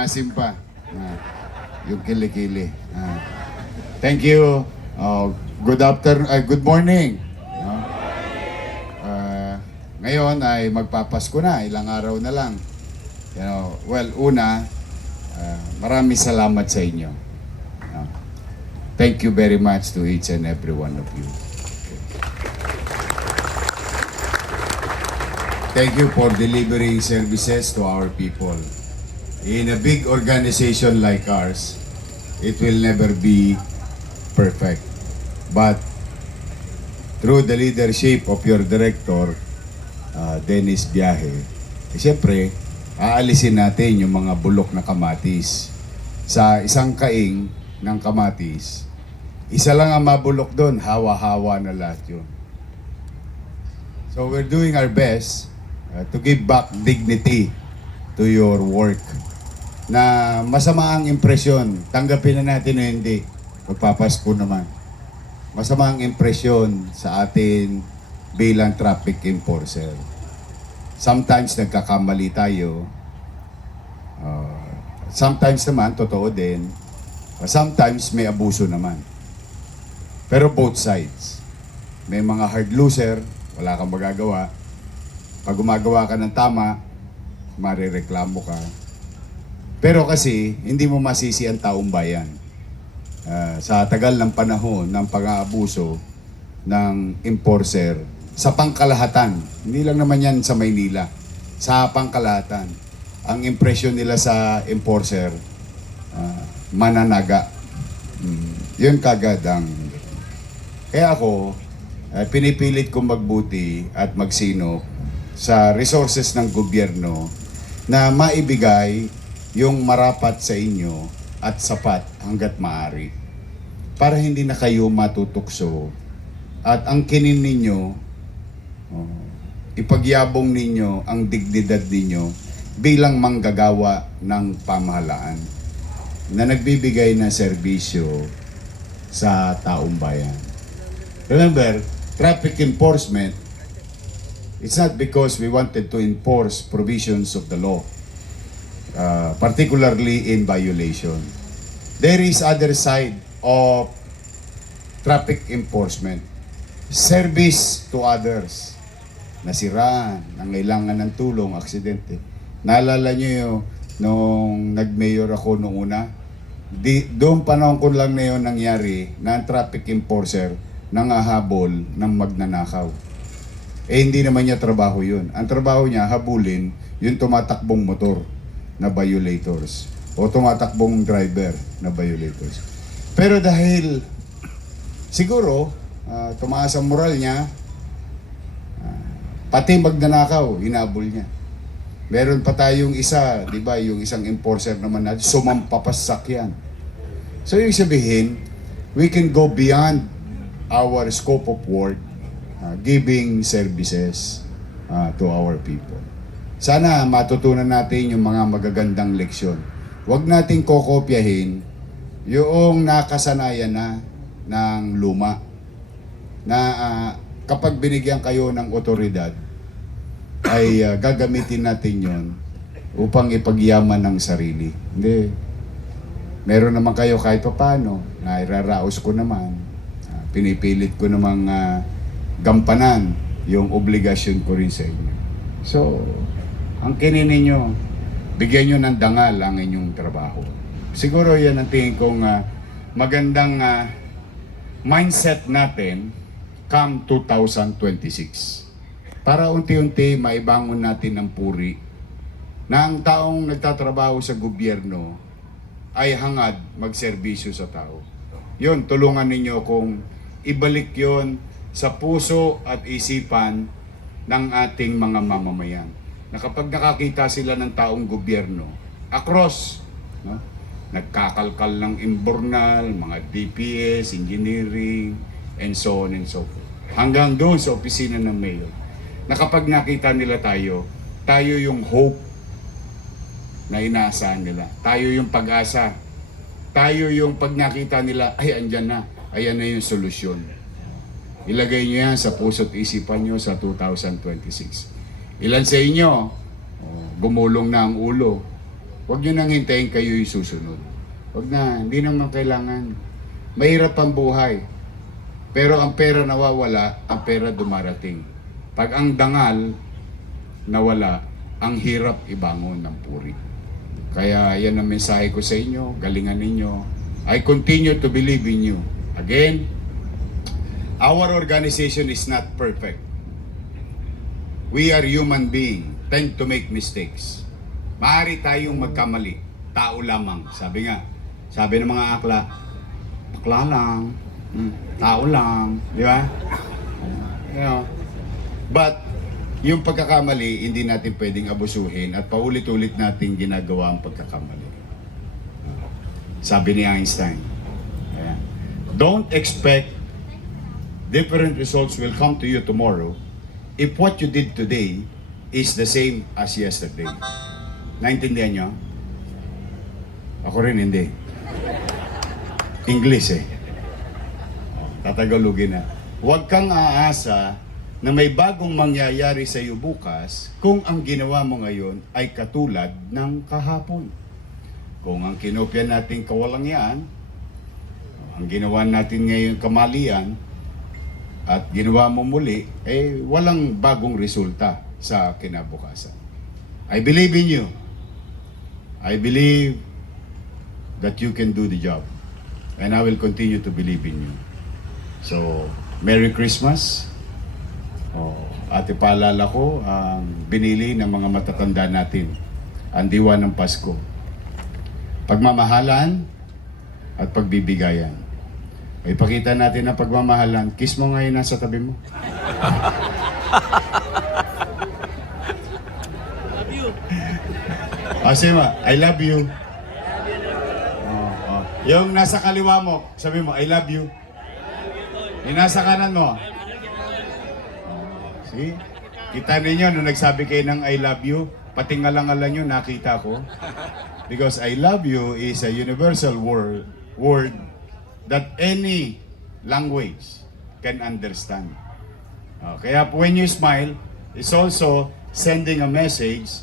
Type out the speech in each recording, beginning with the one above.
maasim pa. Yung kilikili. Thank you. Good morning. Ngayon ay magpapasko na, ilang araw na lang. Una, maraming salamat sa inyo. Thank you very much to each and every one of you. Thank you for delivering services to our people. In a big organization like ours, it will never be perfect. But through the leadership of your director, Dennis Biahe, siyempre, aalisin natin yung mga bulok na kamatis. Sa isang kaing ng kamatis, isa lang ang mabulok doon, hawa-hawa na lahat yun. So we're doing our best to give back dignity to your work. Na masama ang impresyon, tanggapin na natin o hindi, magpapasko naman. Masama ang impresyon sa atin bilang traffic enforcer. Sometimes nagkakamali tayo. Sometimes naman, totoo din. Sometimes may abuso naman. Pero both sides. May mga hard loser, wala kang magagawa. Pag gumagawa ka ng tama, marireklamo ka. Pero kasi, hindi mo masisi ang taong bayan. Sa tagal ng panahon ng pang-aabuso ng enforcer, sa pangkalahatan, hindi lang naman yan sa Maynila, sa pangkalahatan, ang impresyon nila sa enforcer, mananaga. Yun kagad ang... Kaya ako, pinipilit kong magbuti at magsinop sa resources ng gobyerno na maibigay yung marapat sa inyo at sapat hanggat maaari. Para hindi na kayo matutukso at ang kinin ninyo, ipagyabong ninyo ang dignidad ninyo bilang manggagawa ng pamahalaan na nagbibigay ng serbisyo sa taong bayan. Remember, traffic enforcement, it's not because we wanted to enforce provisions of the law. Particularly in violation. There is other side of traffic enforcement. Service to others. Nasiraan, nangailangan ng tulong, aksidente. Naalala nyo yun, nung nag-mayor ako noong una, doon panahon ko lang na yun nangyari na ang traffic enforcer nangahabol ng magnanakaw. Hindi naman niya trabaho yun. Ang trabaho niya, habulin yung tumatakbong motor na violators o tumatakbong driver na violators. Pero dahil siguro tumaas ang moral niya, pati magnanakaw, hinabol niya. Meron pa tayong isa, di ba, yung isang enforcer naman natin, sumampapasak yan. So yung sabihin, we can go beyond our scope of work, giving services to our people. Sana matutunan natin yung mga magagandang leksyon. Huwag nating kokopyahin yung nakasanayan na ng luma. Na kapag binigyan kayo ng otoridad, ay gagamitin natin yon upang ipagyaman ng sarili. Hindi. Meron naman kayo kahit pa paano, na iraraos ko naman. Pinipilit ko namang gampanan yung obligasyon ko rin sa inyo. So, ang kinin ninyo, bigyan nyo ng dangal ang inyong trabaho. Siguro yan ang tingin kong magandang mindset natin come 2026. Para unti-unti maibangon natin ng puri na ang taong nagtatrabaho sa gobyerno ay hangad magserbisyo sa tao. Yun, tulungan ninyo kung ibalik yon sa puso at isipan ng ating mga mamamayan. Na kapag nakakita sila ng taong gobyerno, across, no? Nagkakalkal ng imbornal, mga DPS, engineering, and so on and so forth. Hanggang doon sa opisina ng mayor, na kapag nakita nila tayo, tayo yung hope na inaasahan nila. Tayo yung pag-asa. Tayo yung pag nakita nila, ay andyan na, ayan na yung solusyon. Ilagay nyo yan sa puso't isipan nyo sa 2026. Ilan sa inyo, gumulong na ang ulo Huwag nyo nang hintayin kayo yung susunod. Huwag na, hindi naman kailangan. Mahirap ang buhay. Pero ang pera nawawala, ang pera dumarating. Pag ang dangal nawala, ang hirap ibangon ng puri. Kaya yan ang mensahe ko sa inyo, galingan ninyo. I continue to believe in you. Again, our organization is not perfect. We are human beings, tend to make mistakes. Maaari tayong magkamali. Tao lamang. Sabi ng mga akla lang, tao lang, di ba? You know, but, yung pagkakamali, hindi natin pwedeng abusuhin at paulit-ulit natin ginagawa ang pagkakamali. Sabi ni Einstein, ayan, don't expect different results will come to you tomorrow if what you did today is the same as yesterday. Naintindihan nyo? Ako rin hindi. English eh. Tatagalogin na. Huwag kang aasa na may bagong mangyayari sa iyo bukas kung ang ginawa mo ngayon ay katulad ng kahapon. Kung ang kinopya natin kawalangyaan, ang ginawa natin ngayon kamalian, at ginawa mo muli, eh walang bagong resulta sa kinabukasan. I believe in you. I believe that you can do the job. And I will continue to believe in you. So, Merry Christmas. At ipaalala ko ang binili ng mga matatanda natin, ang diwa ng Pasko. Pagmamahalan at pagbibigayan. Ipakita natin ang pagmamahalan. Kiss mo ngayon nasa tabi mo. Love you. Asima, I love you. Yung nasa kaliwa mo, sabi mo, I love you. Yung nasa kanan mo. See? Kita ninyo, nung nagsabi kayo ng I love you, pati ngalang-ngalan nyo, nakita ko. Because I love you is a universal word that any language can understand. Kaya when you smile, it's also sending a message,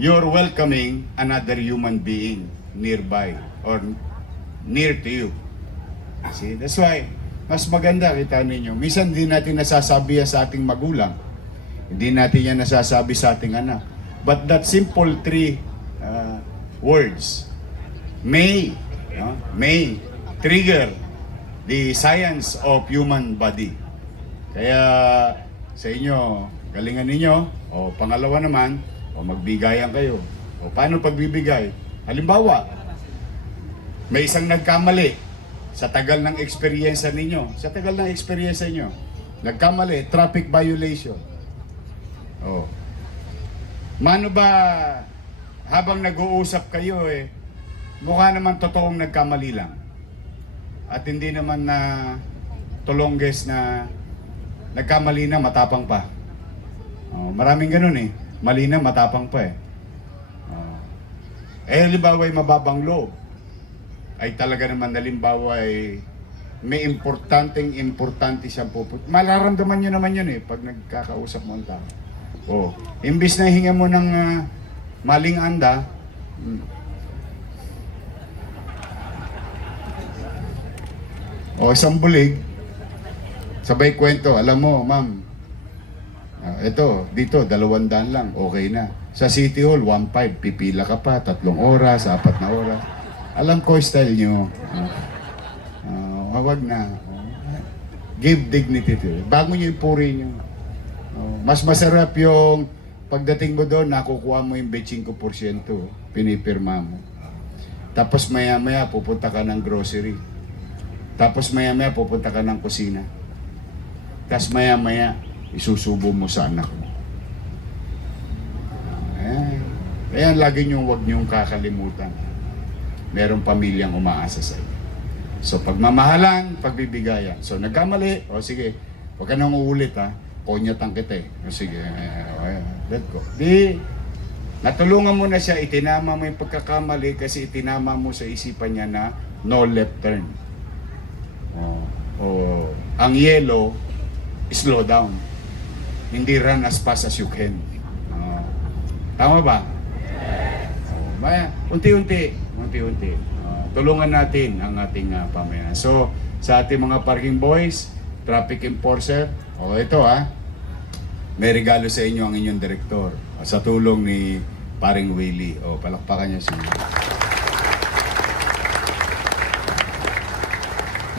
you're welcoming another human being nearby or near to you. See, that's why, mas maganda, kita ninyo. Minsan hindi natin nasasabi yan sa ating magulang. Hindi natin yan nasasabi sa ating anak. But that simple three words may trigger the science of human body. Kaya sa inyo, galingan ninyo. O pangalawa naman, o magbigayan kayo. O paano pagbibigay? Halimbawa, may isang nagkamali sa tagal ng experience ninyo. Sa tagal ng experience niyo, nagkamali, traffic violation. O, mano ba habang nag-uusap kayo mukha naman totoong nagkamali lang. At hindi naman na tulongges na nagkamali na matapang pa. Maraming ganun mali na matapang pa halimbawa ay mababang loob. Ay talaga naman halimbawa ay may importante siyang puput. Malaramdaman nyo naman yun pag nagkakausap mo ang tao. Imbis na hinga mo ng maling anda, isang bulig, sabay kwento, alam mo, ma'am, ito, dito, 200 lang, okay na. Sa City Hall, 1.5, pipila ka pa, 3 oras, 4 na oras. Alam ko, style nyo. Wag na. Give dignity to it. Bago nyo ipuri nyo. Mas masarap yung pagdating mo doon, nakukuha mo yung 25%, pinipirma mo. Tapos maya-maya, pupunta ka ng grocery. Tapos maya-maya, pupunta ka ng kusina. Tapos maya-maya, isusubo mo sa anak mo. Ayan, lagi nyo huwag nyong kakalimutan. Merong pamilyang umaasa sa iyo. So, pagmamahalan, pagbibigayan. So, nagkamali, sige, huwag ka nang uulit konyatang kita sige, let go. Natulungan mo na siya, itinama mo yung pagkakamali kasi itinama mo sa isipan niya na no left turn. Ang yellow, slow down. Hindi run as fast as you can. Tama ba? Unti-unti. Tulungan natin ang ating pamayanan. So, sa ating mga parking boys, traffic enforcer, ito may regalo sa inyo ang inyong direktor sa tulong ni Paring Willie. Palakpakan niyo si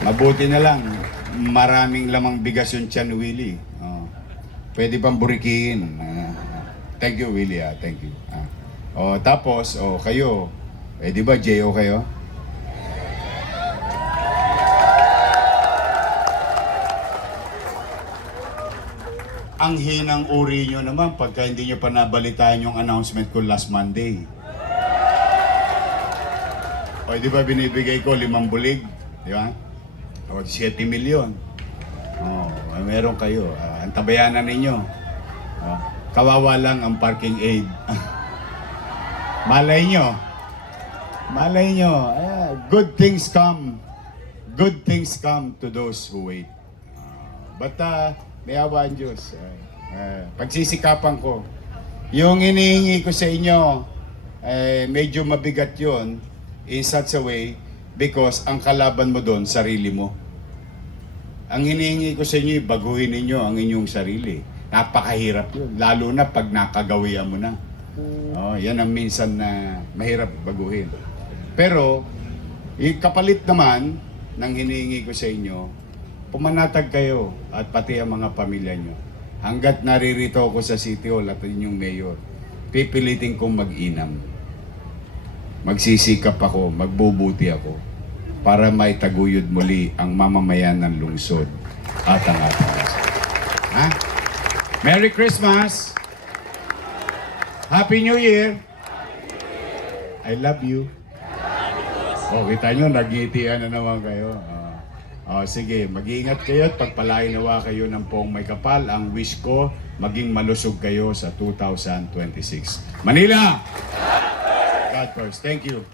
Mabuti na lang, maraming lamang bigas yung tiyan ni Willie. Pwede pang burikiin. Thank you, Willie. Thank you. Tapos, kayo, di ba JO kayo? Ang hinang uri nyo naman pagka hindi nyo pa nabalitaan yung announcement ko last Monday. Di ba binibigay ko 5 bulig? Di ba? 7 milyon. Meron kayo. Antabayanan ninyo. Kawawa lang ang parking aid. Malay nyo. Good things come. Good things come to those who wait. But may awa ang Diyos. Pagsisikapan ko. Yung inihingi ko sa inyo, medyo mabigat yon in such a way because ang kalaban mo doon, sarili mo. Ang hinihingi ko sa inyo, baguhin ninyo ang inyong sarili. Napakahirap yun. Lalo na pag nakagawian mo na. Yan ang minsan na mahirap baguhin. Pero, yung kapalit naman ng hinihingi ko sa inyo, pumanatag kayo at pati ang mga pamilya nyo. Hanggat naririto ako sa City Hall at inyong mayor, pipilitin kong mag-inam. Magsisikap ako, magbubuti ako para maitaguyod muli ang mamamayan ng lungsod at ang ating bansa. Merry Christmas! Happy New Year! I love you. Kita nyo, nagngitian na naman kayo. Sige, mag-iingat kayo at pagpalain nawa kayo ng poong may kapal. Ang wish ko, maging malusog kayo sa 2026. Manila! God first. Thank you.